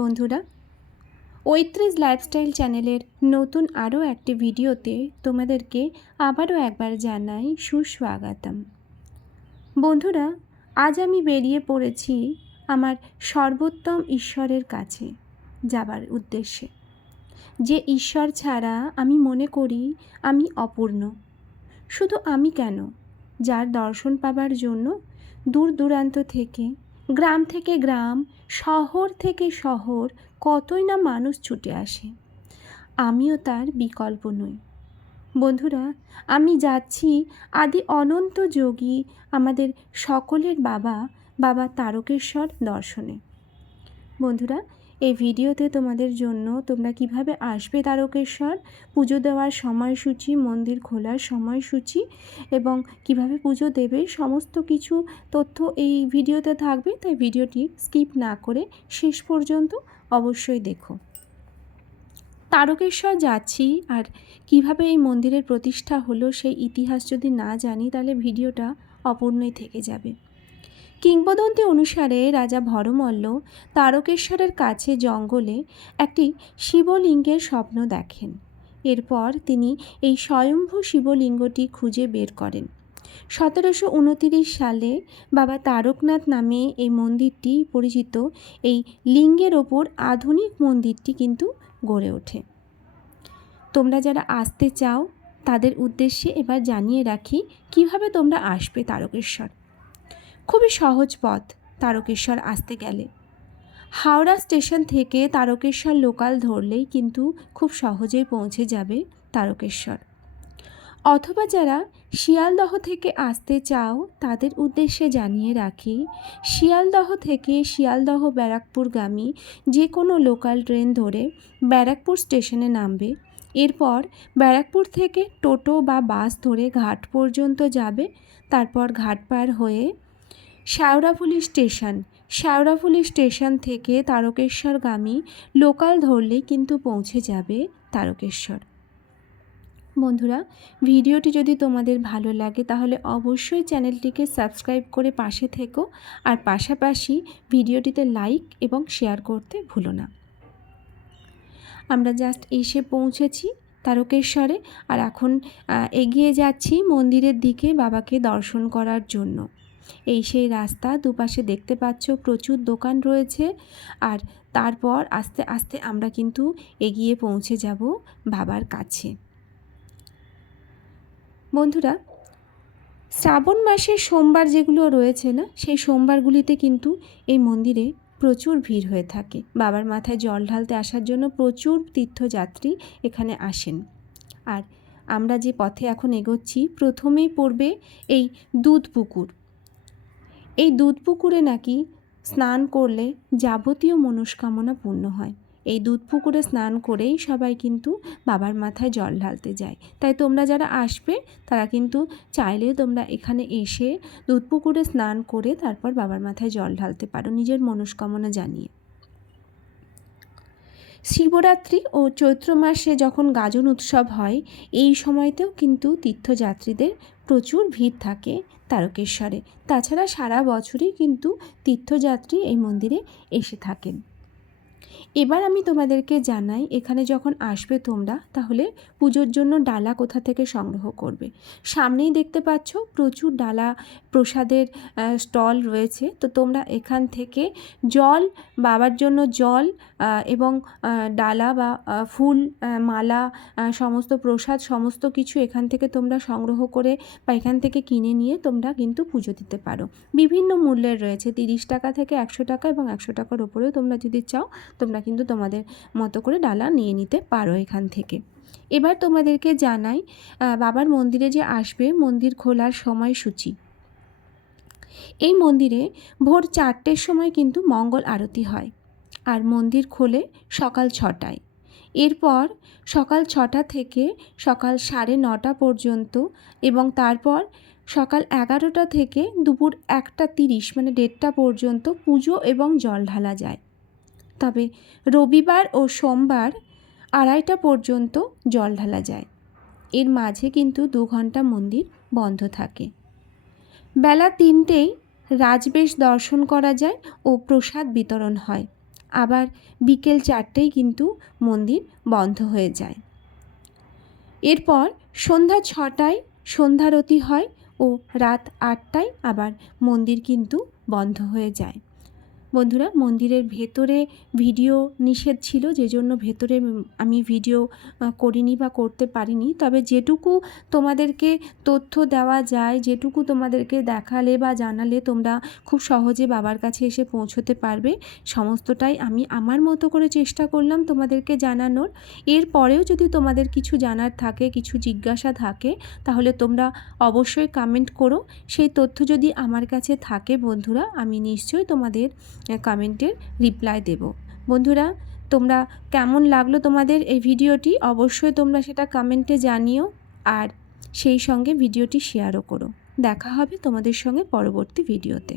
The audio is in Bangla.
বন্ধুরা, ঐত্রিশ লাইফস্টাইল চ্যানেলের নতুন আরও একটি ভিডিওতে তোমাদেরকে আবারও একবার জানাই সুস্বাগতম। বন্ধুরা, আজ আমি বেরিয়ে পড়েছি আমার সর্বোত্তম ঈশ্বরের কাছে যাবার উদ্দেশ্যে। যে ঈশ্বর ছাড়া আমি মনে করি আমি অপূর্ণ। শুধু আমি কেন? যার দর্শন পাবার জন্য দূর দূরান্ত থেকে গ্রাম থেকে গ্রাম, শহর থেকে শহর কতই না মানুষ ছুটে আসে। আমিও তার বিকল্প নই। বন্ধুরা, আমি যাচ্ছি আদি অনন্ত যোগী আমাদের সকলের বাবা বাবা তারকেশ্বর দর্শনে। বন্ধুরা এই ভিডিওতে তোমাদের জন্য তোমরা কীভাবে আসবে তারকেশ্বর? পুজো দেওয়ার সময়সূচি, মন্দির খোলার সময়সূচি এবং কীভাবে পুজো দেবে সমস্ত কিছু তথ্য এই ভিডিওতে থাকবে, তাই ভিডিওটি স্কিপ না করে শেষ পর্যন্ত অবশ্যই দেখো। তারকেশ্বর যাচ্ছি আর কীভাবে এই মন্দিরের প্রতিষ্ঠা হলো সেই ইতিহাস যদি না জানি, তাহলে ভিডিওটা অপূর্ণই থেকে যাবে। কিংবদন্তি অনুসারে রাজা ভরমল্ল তারকেশ্বরের কাছে জঙ্গলে একটি শিবলিঙ্গের স্বপ্ন দেখেন। এরপর তিনি এই স্বয়ম্ভু শিবলিঙ্গটি খুঁজে বের করেন। সতেরোশো উনতিরিশ সালে বাবা তারকনাথ নামে এই মন্দিরটি পরিচিত এই লিঙ্গের ওপর আধুনিক মন্দিরটি কিন্তু গড়ে ওঠে। তোমরা যারা আসতে চাও, তাদের উদ্দেশ্যে এবার জানিয়ে রাখি কীভাবে তোমরা আসবে তারকেশ্বর। খুবই সহজ পথ, তারকেশ্বর আসতে গেলে। হাওড়া স্টেশন থেকে তারকেশ্বর লোকাল ধরলেই কিন্তু খুব সহজেই পৌঁছে যাবে তারকেশ্বর। অথবা যারা শিয়ালদহ থেকে আসতে চাও, তাদের উদ্দেশ্যে জানিয়ে রাখি, শিয়ালদহ থেকে শিয়ালদহ ব্যারাকপুরগামী যে কোনো লোকাল ট্রেন ধরে ব্যারাকপুর স্টেশনে নামবে। এরপর ব্যারাকপুর থেকে টোটো বা বাস ধরে ঘাট পর্যন্ত যাবে। তারপর ঘাট পার হয়ে শ্যাওড়াফুলি স্টেশন। শ্যাওড়াফুলি স্টেশন থেকে তারকেশ্বরগামী লোকাল ধরলেই কিন্তু পৌঁছে যাবে তারকেশ্বর। বন্ধুরা, ভিডিওটি যদি তোমাদের ভালো লাগে তাহলে অবশ্যই চ্যানেলটিকে সাবস্ক্রাইব করে পাশে থেকো আর পাশাপাশি ভিডিওটিতে লাইক এবং শেয়ার করতে ভুলো না। আমরা জাস্ট এসে পৌঁছেছি তারকেশ্বরে আর এখন এগিয়ে যাচ্ছি মন্দিরের দিকে বাবাকে দর্শন করার জন্য। এই সেই রাস্তা দুপাশে দেখতে পাচ্ছ প্রচুর দোকান রয়েছে। আর তারপর আস্তে আস্তে আমরা কিন্তু এগিয়ে পৌঁছে যাব বাবার কাছে। বন্ধুরা, শ্রাবণ মাসের সোমবার যেগুলো রয়েছে না, সেই সোমবারগুলিতে কিন্তু এই মন্দিরে প্রচুর ভিড় হয়ে থাকে। বাবার মাথায় জল ঢালতে আসার জন্য প্রচুর তীর্থযাত্রী এখানে আসেন। আর আমরা যে পথে এখন এগোচ্ছি, প্রথমেই পড়বে এই দুধ পুকুর এই দুধ পুকুরে নাকি স্নান করলে যাবতীয় মনস্কামনা পূর্ণ হয়। এই দুধ পুকুরে স্নান করেই সবাই কিন্তু বাবার মাথায় জল ঢালতে যায়। তাই তোমরা যারা আসবে, তারা কিন্তু চাইলে তোমরা এখানে এসে দুধ পুকুরে স্নান করে তারপর বাবার মাথায় জল ঢালতে পারো, নিজের মনস্কামনা জানিয়ে। শিবরাত্রি ও চৈত্র মাসে যখন গাজন উৎসব হয়, এই সময়তেও কিন্তু তীর্থযাত্রীদের প্রচুর ভিড় থাকে তারকেশ্বরে। তাছাড়া সারা বছরই কিন্তু তীর্থযাত্রী এই মন্দিরে এসে থাকেন। এবার আমি তোমাদেরকে জানাই, এখানে যখন আসবে তোমরা, তাহলে পুজোর জন্য ডালা কোথা থেকে সংগ্রহ করবে? সামনেই দেখতে পাচ্ছ প্রচুর ডালা প্রসাদের স্টল রয়েছে। তো তোমরা এখান থেকে জল, বাবার জন্য জল এবং ডালা বা ফুল মালা সমস্ত প্রসাদ, সমস্ত কিছু এখান থেকে তোমরা সংগ্রহ করে বা এখান থেকে কিনে নিয়ে তোমরা কিন্তু পুজো দিতে পারো। বিভিন্ন মূল্যের রয়েছে। তিরিশ টাকা থেকে একশো টাকা এবং একশো টাকার ওপরেও তোমরা যদি চাও, তোমরা কিন্তু তোমাদের মতো করে ডালা নিয়ে নিতে পারো এখান থেকে। এবার তোমাদেরকে জানাই বাবার মন্দিরে যে আসবে মন্দির খোলার সময়সূচি। এই মন্দিরে ভোর চারটের সময় কিন্তু মঙ্গল আরতি হয় আর মন্দির খোলে সকাল ছটায়। এরপর সকাল ছটা থেকে সকাল সাড়ে নটা পর্যন্ত এবং তারপর সকাল এগারোটা থেকে দুপুর একটা তিরিশ মানে দেড়টা পর্যন্ত পুজো এবং জল ঢালা যায়। তবে রবিবার ও সোমবার আড়াইটা পর্যন্ত জল ঢালা যায়। এর মাঝে কিন্তু দু ঘণ্টা মন্দির বন্ধ থাকে। বেলা তিনটেই রাজবেশ দর্শন করা যায় ও প্রসাদ বিতরণ হয়। আবার বিকেল চারটেই কিন্তু মন্দির বন্ধ হয়ে যায়। এরপর সন্ধ্যা ছটায় সন্ধ্যারতি হয় ও রাত আটটায় আবার মন্দির কিন্তু বন্ধ হয়ে যায়। বন্ধুরা, মন্দিরের ভেতরে ভিডিও নিষেধ ছিল যে জন্য ভেতরে আমি ভিডিও করিনি বা করতে পারিনি। তবে যেটুকু তোমাদেরকে তথ্য দেওয়া যায়, যেটুকু তোমাদেরকে দেখালে বা জানালে তোমরা খুব সহজে বাবার কাছে এসে পৌঁছতে পারবে। সমস্তটাই আমি আমার মতো করে চেষ্টা করলাম তোমাদেরকে জানানোর। এরপরেও যদি তোমাদের কিছু জানার থাকে, কিছু জিজ্ঞাসা থাকে, তাহলে তোমরা অবশ্যই কমেন্ট করো। সেই তথ্য যদি আমার কাছে থাকে বন্ধুরা, আমি নিশ্চয়ই তোমাদের কমেন্টের রিপ্লাই দেব। বন্ধুরা, তোমরা কেমন লাগল তোমাদের এই ভিডিওটি? অবশ্যই তোমরা সেটা কমেন্টে জানিও আর সেই সঙ্গে ভিডিওটি শেয়ারও করো। দেখা হবে তোমাদের সঙ্গে পরবর্তী ভিডিওতে।